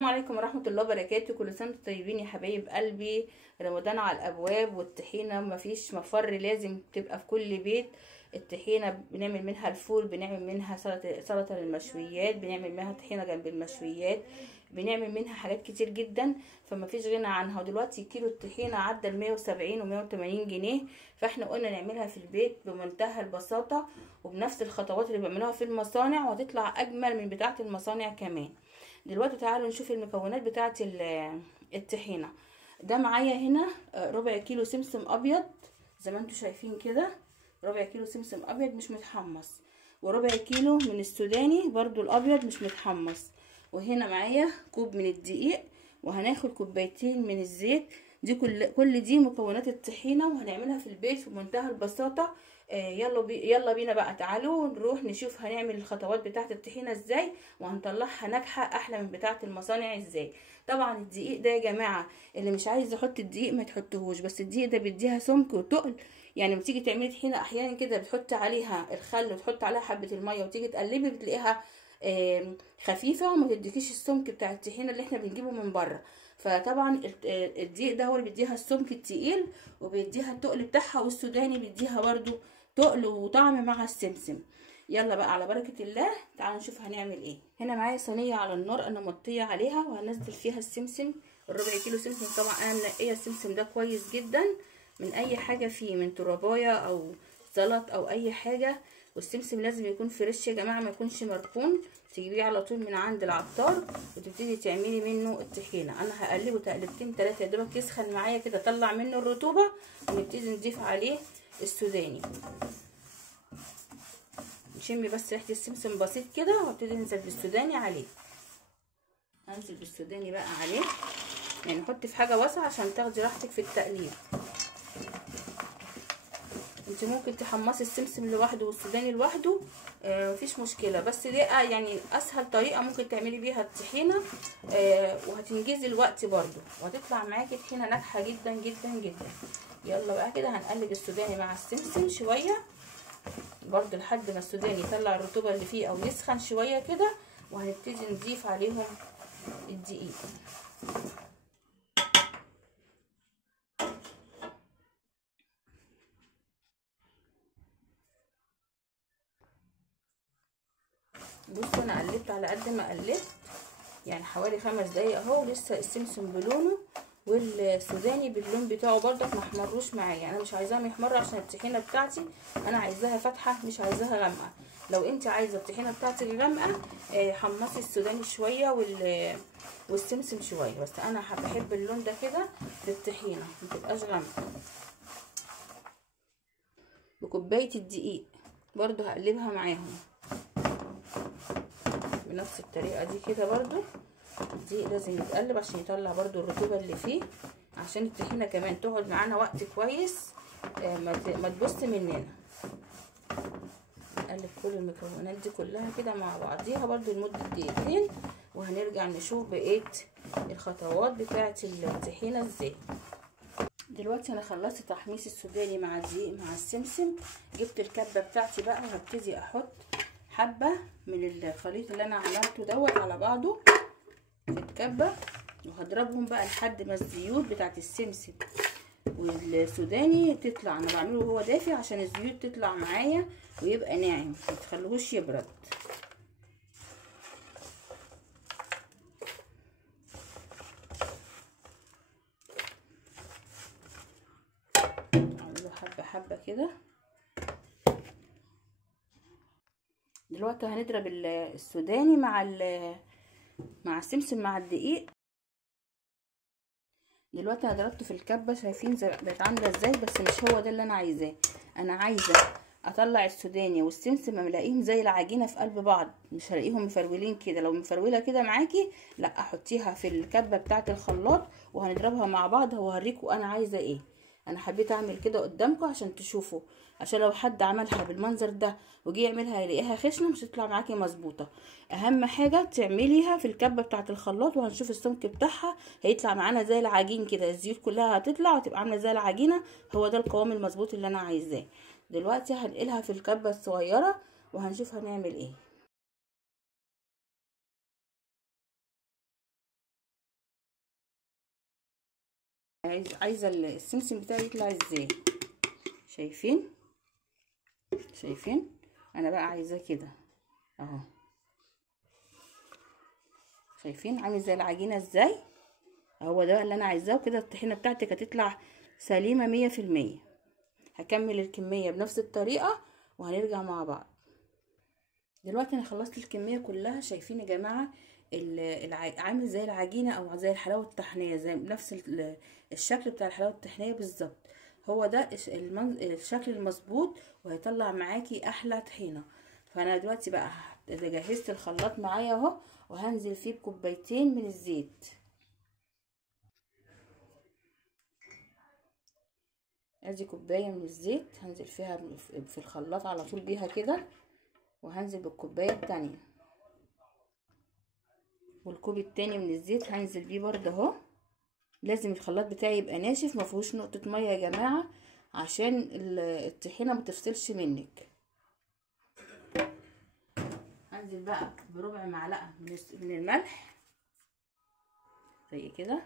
السلام عليكم ورحمة الله وبركاته. كل سنة وانتم طيبين يا حبايب قلبي. رمضان على الأبواب، والطحينة مفيش مفر، لازم تبقى في كل بيت. الطحينة بنعمل منها الفول، بنعمل منها سلطة للمشويات، بنعمل منها طحينة جنب المشويات، بنعمل منها حاجات كتير جدا، فمفيش غنى عنها. ودلوقتي كيلو الطحينة عدى 170 و180 جنيه، فاحنا قلنا نعملها في البيت بمنتهى البساطة وبنفس الخطوات اللي بيعملوها في المصانع، وهتطلع أجمل من بتاعة المصانع كمان. دلوقتي تعالوا نشوف المكونات بتاعه الطحينه. ده معايا هنا ربع كيلو سمسم ابيض زي ما انتم شايفين كده، ربع كيلو سمسم ابيض مش متحمص، وربع كيلو من السوداني برضو الابيض مش متحمص. وهنا معايا كوب من الدقيق، وهناخد كوبايتين من الزيت. دي كل دي مكونات الطحينه، وهنعملها في البيت بمنتهى البساطه. يلا بينا بقى، تعالوا نروح نشوف هنعمل الخطوات بتاعه الطحينه ازاي، وهنطلعها ناجحه احلى من بتاعه المصانع ازاي. طبعا الدقيق ده يا جماعه، اللي مش عايز يحط الدقيق ما تحطهوش، بس الدقيق ده بيديها سمك وتقل. يعني لما تيجي تعملي طحينه احيانا كده بتحطي عليها الخل وتحطي عليها حبه الميه وتيجي تقلبي بتلاقيها خفيفه، وما تديكيش السمك بتاع الطحينه اللي احنا بنجيبه من بره. فطبعا الدقيق ده هو اللي بيديها السمك التقيل وبيديها التقل بتاعها، والسوداني بيديها برضو تقل وطعم مع السمسم. يلا بقى على بركة الله، تعالوا نشوف هنعمل ايه. هنا معايا صينية على النار انا مطية عليها، وهنزل فيها السمسم، الربع كيلو سمسم. طبعا انا منقية السمسم ده كويس جدا من اي حاجة فيه، من ترابايه او زلط او اي حاجة. والسمسم لازم يكون فريش يا جماعة، ما يكونش مركون. تجيبيه على طول من عند العطار وتبتدي تعملي منه الطحينه. انا هقلبه تقلبتين 3 يا دوبك يسخن معايا كده، طلع منه الرطوبه، ونبتدي نضيف عليه السوداني. نشم بس ريحه السمسم بسيط كده، وابتدي انزل بالسوداني عليه. هنزل بالسوداني بقى عليه، يعني حطي في حاجه واسعه عشان تاخدي راحتك في التقليب. انت ممكن تحمصي السمسم لوحده والسوداني لوحده، مفيش مشكله، بس دي يعني اسهل طريقه ممكن تعملي بيها الطحينه، وهتنجزي الوقت برده، وهتطلع معاكي طحينه ناجحه جدا جدا جدا. يلا بقى كده هنقلب السوداني مع السمسم شويه برده لحد ما السوداني يطلع الرطوبه اللي فيه او يسخن شويه كده، وهنبتدي نضيف عليهم الدقيق. بصوا انا قلبت على قد ما قلبت، يعني حوالي 5 دقايق اهو، لسه السمسم بلونه والسوداني باللون بتاعه برضك ما احمروش معايا. انا مش عايزاهم يحمروا عشان الطحينه بتاعتي انا عايزاها فاتحه، مش عايزاها غامقه. لو انت عايزه الطحينه بتاعتك غامقه حمصي السوداني شويه والسمسم شويه، بس انا بحب اللون ده كده في الطحينه ما تبقاش غامقه. بكوبايه الدقيق برضو هقلبها معاهم بنفس الطريقه دي كده. برضو الدقيق لازم يتقلب عشان يطلع برضو الرطوبه اللي فيه، عشان الطحينه كمان تقعد معانا وقت كويس، ما تبص مننا. نقلب كل المكونات دي كلها كده مع بعضيها برضو لمده دقيقتين، وهنرجع نشوف بقيه الخطوات بتاعه الطحينه ازاي. دلوقتي انا خلصت تحميص السوداني مع الدقيق مع السمسم، جبت الكبه بتاعتي بقى، وهبتدي احط حبه من الخليط اللي انا عملته دوت على بعضه في الكبه، وهضربهم بقى لحد ما الزيوت بتاعت السمسم والسوداني تطلع. انا بعمله وهو دافي عشان الزيوت تطلع معايا ويبقى ناعم، ما تخلوهوش يبرد. اعمله حبه حبه كده. دلوقتي هنضرب السوداني مع السمسم مع الدقيق. دلوقتي انا ضربته في الكبه، شايفين بقت عامله ازاي، بس مش هو ده اللي انا عايزاه. انا عايزه اطلع السوداني والسمسم الاقيهم زي العجينه في قلب بعض، مش هلاقيهم مفرولين كده. لو مفروله كده معاكي لا، احطيها في الكبه بتاعه الخلاط وهنضربها مع بعض، هوريكم انا عايزه ايه. انا حبيت اعمل كده قدامكم عشان تشوفوا، عشان لو حد عملها بالمنظر ده وجي يعملها يلاقيها خشنه مش هتطلع معاكي مظبوطه. اهم حاجه تعمليها في الكبه بتاعه الخلاط، وهنشوف السمك بتاعها هيطلع معانا زي العجين كده، الزيوت كلها هتطلع وتبقى عامله زي العجينه. هو ده القوام المظبوط اللي انا عايزاه. دلوقتي هنقلها في الكبه الصغيره وهنشوف هنعمل ايه. عايزه السمسم بتاعي يطلع ازاي. شايفين انا بقى عايزاه كده اهو. شايفين عامل زي العجينه ازاي. هو ده اللي انا عايزاه كده. الطحينه بتاعتك هتطلع سليمه 100%. هكمل الكميه بنفس الطريقه وهنرجع مع بعض. دلوقتي انا خلصت الكميه كلها. شايفين يا جماعه عامل زي العجينه او زي الحلاوه الطحينيه، زي نفس الشكل بتاع الحلاوه الطحينيه بالظبط. هو ده الشكل المظبوط وهيطلع معاكي احلى طحينه. فانا دلوقتي بقى جهزت الخلاط معايا اهو، وهنزل فيه بكوبايتين من الزيت. ادي كوبايه من الزيت هنزل فيها في الخلاط على طول بيها كده، وهنزل بالكوبايه التانية، والكوب التاني من الزيت هنزل بيه برده اهو. لازم الخلاط بتاعي يبقى ناشف مفيهوش نقطه ميه يا جماعه، عشان الطحينه ما تفصلش منك. هنزل بقى بربع معلقه من الملح زي كده،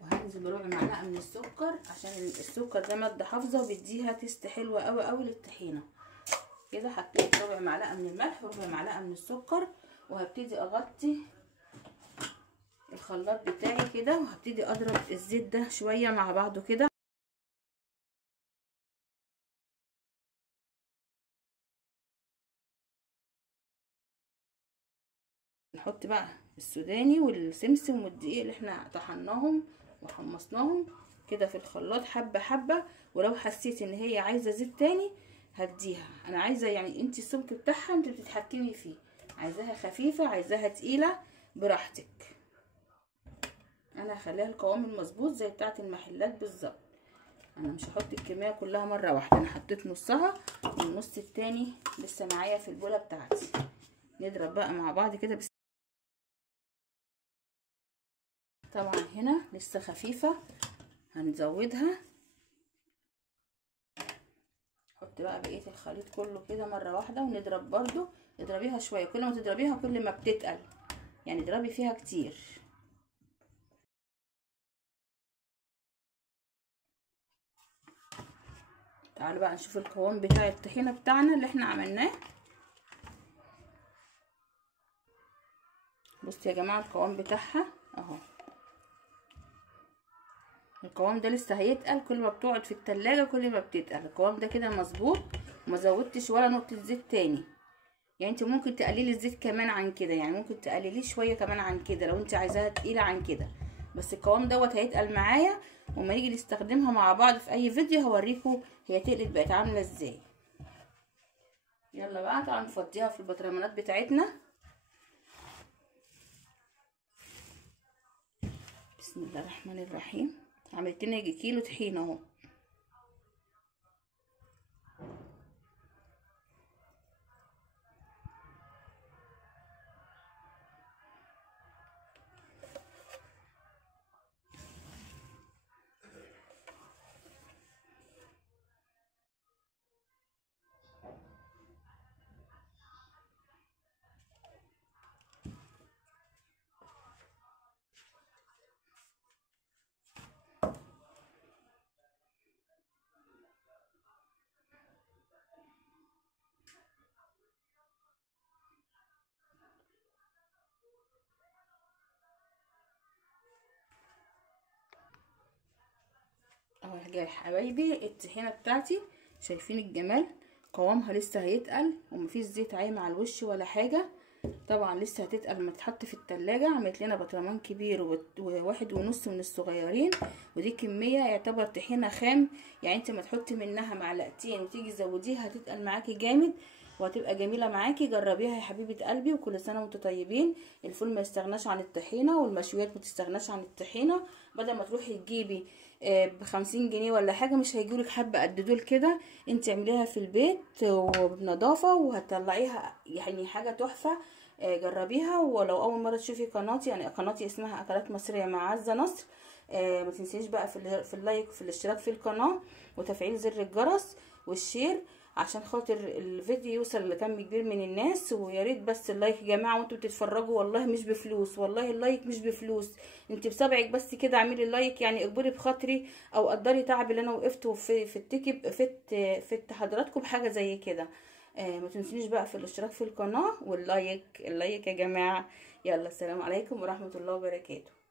وهنزل بربع معلقه من السكر عشان السكر ده ماده حافظه وبيديها تيست حلوه قوي قوي للطحينه. كده حطيت ربع معلقه من الملح وربع معلقه من السكر، وهبتدي اغطي الخلاط بتاعي كده، وهبتدي اضرب الزيت ده شويه مع بعضه كده. نحط بقى السوداني والسمسم والدقيق اللي احنا طحناهم وحمصناهم كده في الخلاط حبه حبه، ولو حسيت ان هي عايزه زيت تاني هديها. انا عايزه يعني انت السمك بتاعها انت بتتحكمي فيه، عايزاها خفيفه عايزاها تقيله براحتك. انا هخليها القوام المظبوط زي بتاعه المحلات بالظبط. انا مش هحط الكميه كلها مره واحده، انا حطيت نصها والنص التاني لسه معايا في البوله بتاعتي. نضرب بقى مع بعض كده طبعا هنا لسه خفيفه هنزودها. نحط بقى بقيه الخليط كله كده مره واحده ونضرب برضو. اضربيها شويه، كل ما تضربيها كل ما بتتقل، يعني اضربي فيها كتير. تعالوا بقى نشوف القوام بتاع الطحينه بتاعنا اللي احنا عملناه. بصوا يا جماعه القوام بتاعها اهو. القوام ده لسه هيتقل، كل ما بتقعد في التلاجة كل ما بتتقل. القوام ده كده مظبوط، وما زودتش ولا نقطه زيت تاني. يعني انت ممكن تقللي الزيت كمان عن كده، يعني ممكن تقلليه شويه كمان عن كده لو انت عايزاها تقيله عن كده. بس القوام دوت هيتقل معايا، وما نيجي نستخدمها مع بعض في اي فيديو هوريكم هي تقلت بقت عامله ازاي. يلا بقى تعالوا نفضيها في البطرمانات بتاعتنا. بسم الله الرحمن الرحيم. عملت لنا يجي كيلو طحينه اهو. اهو يا حبايبي الطحينه بتاعتي، شايفين الجمال؟ قوامها لسه هيتقل ومفيش زيت عايم على الوش ولا حاجه. طبعا لسه هتتقل لما تتحط في التلاجة. عملت لنا برطمان كبير وواحد ونص من الصغيرين، ودي كميه يعتبر طحينه خام. يعني انت ما تحطي منها معلقتين وتيجي تزوديها هتتقل معاكي جامد وهتبقى جميله معاكي. جربيها يا حبيبه قلبي، وكل سنه وانتم طيبين. الفول ما يستغناش عن الطحينه، والمشويات ما تستغناش عن الطحينه. بدل ما تروحي تجيبي ب50 جنيه ولا حاجه مش هيجيلك حبه قد دول كده. انت اعمليها في البيت وبنظافه وهتطلعيها يعني حاجه تحفه. جربيها. ولو اول مره تشوفي قناتي، يعني قناتي اسمها اكلات مصريه مع عزه نصر، ما تنسيش بقى في اللايك في الاشتراك في القناه وتفعيل زر الجرس والشير عشان خاطر الفيديو يوصل لكم كبير من الناس. ويا ريت بس اللايك يا جماعه وانتوا بتتفرجوا، والله مش بفلوس، والله اللايك مش بفلوس، انت بصبعك بس كده اعملي اللايك، يعني اجبري بخاطري او قدري تعب اللي انا وقفته في التيكي في حضراتكم بحاجه زي كده. ما تنسونيش بقى في الاشتراك في القناه واللايك، اللايك يا جماعه. يلا السلام عليكم ورحمه الله وبركاته.